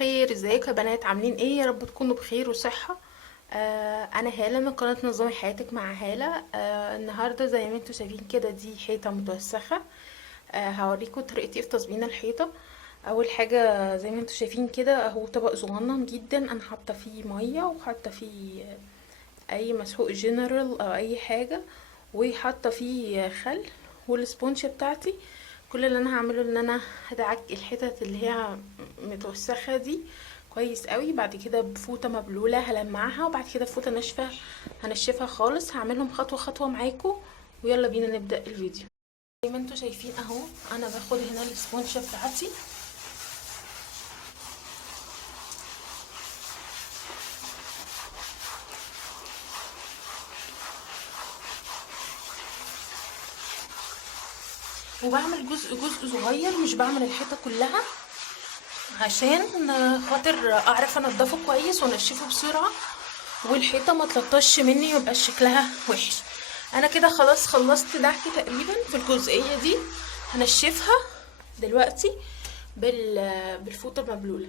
خير، ازيكم يا بنات؟ عاملين ايه؟ يا رب تكونوا بخير وصحة. انا هالة من قناة نظامي حياتك مع هالة. النهاردة زي ما انتوا شايفين كده دي حيطة متوسخة. هوريكم طريقتي في تصبين الحيطة. اول حاجة زي ما انتوا شايفين كده اهو طبق صغنن جدا، انا حاطة فيه مية وحاطة فيه اي مسحوق جنرال او اي حاجة، وحاطة فيه خل والسبونج بتاعتي. كل اللي انا هعمله ان انا هدعك الحتت اللي هي متوسخه دي كويس قوي. بعد كده بفوطه مبلوله هلمعها، وبعد كده بفوطه ناشفه هنشفها خالص. هعملهم خطوه خطوه معاكم، ويلا بينا نبدا الفيديو. زي ما انتوا شايفين اهو انا باخد هنا السبونج بتاعتي وبعمل جزء جزء صغير، مش بعمل الحيطه كلها عشان خاطر اعرف انضفه كويس وانشفه بسرعه، والحيطه ما تلطش مني ويبقاش شكلها وحش. انا كده خلاص خلصت دعك تقريبا في الجزئيه دي. هنشفها دلوقتي بالفوطه المبلوله.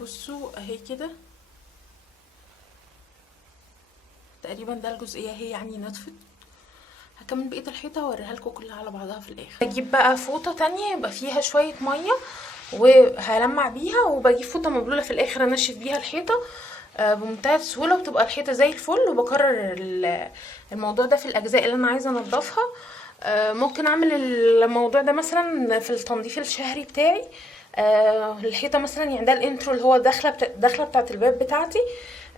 بصوا اهي كده تقريبا ده الجزئيه هي يعني نطفت. هكمل بقيه الحيطه واوريها لكم كلها على بعضها في الاخر. اجيب بقى فوطه تانية يبقى فيها شويه ميه وهلمع بيها، وبجيب فوطه مبلوله في الاخر انشف بيها الحيطه بمنتهى السهوله، وبتبقى الحيطه زي الفل. وبكرر الموضوع ده في الاجزاء اللي انا عايزه انضفها. ممكن اعمل الموضوع ده مثلا في التنظيف الشهري بتاعي. الحيطه مثلا يعني ده الانترو اللي هو الدخله بتاعه الباب بتاعتي.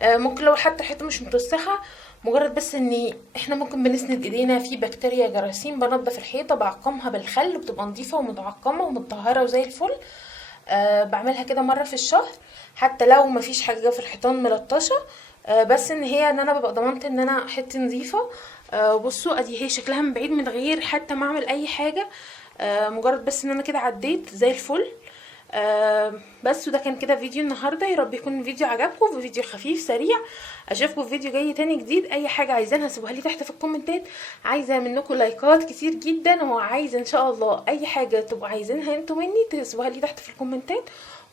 ممكن لو حتى حيطه مش متوسخه، مجرد بس ان احنا ممكن بنسند ايدينا في بكتيريا جراثيم، بنضف الحيطه بعقمها بالخل وبتبقى نظيفه ومتعقمه ومتطهره وزي الفل. بعملها كده مره في الشهر، حتى لو مفيش حاجه في الحيطان ملطشه. بس ان هي ان انا ببقى ضمنت ان انا حيطتي نظيفه. بصوا ادي هي شكلها من بعيد من غير حتى ما اعمل اي حاجه. مجرد بس ان انا كده عديت زي الفل. بس وده كان كده فيديو النهارده. يا رب يكون الفيديو عجبكم، فيديو خفيف سريع. اشوفكم في فيديو جاي تاني جديد. اي حاجه عايزينها سيبوها لي تحت في الكومنتات. عايزه منكم لايكات كتير جدا، وعايزه ان شاء الله اي حاجه تبقوا عايزينها انتوا مني تسيبوها لي تحت في الكومنتات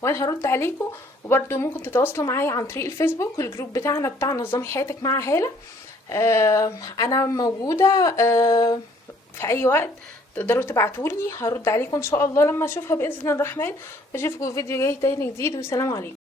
وانا هرد عليكم. وبرده ممكن تتواصلوا معايا عن طريق الفيسبوك والجروب بتاعنا بتاع نظامي حياتك مع هالة. انا موجوده في اي وقت تقدروا تبعتولي، هرد عليكم ان شاء الله لما اشوفها باذن الرحمن. اشوفكم في فيديو جاي تاني جديد، والسلام عليكم.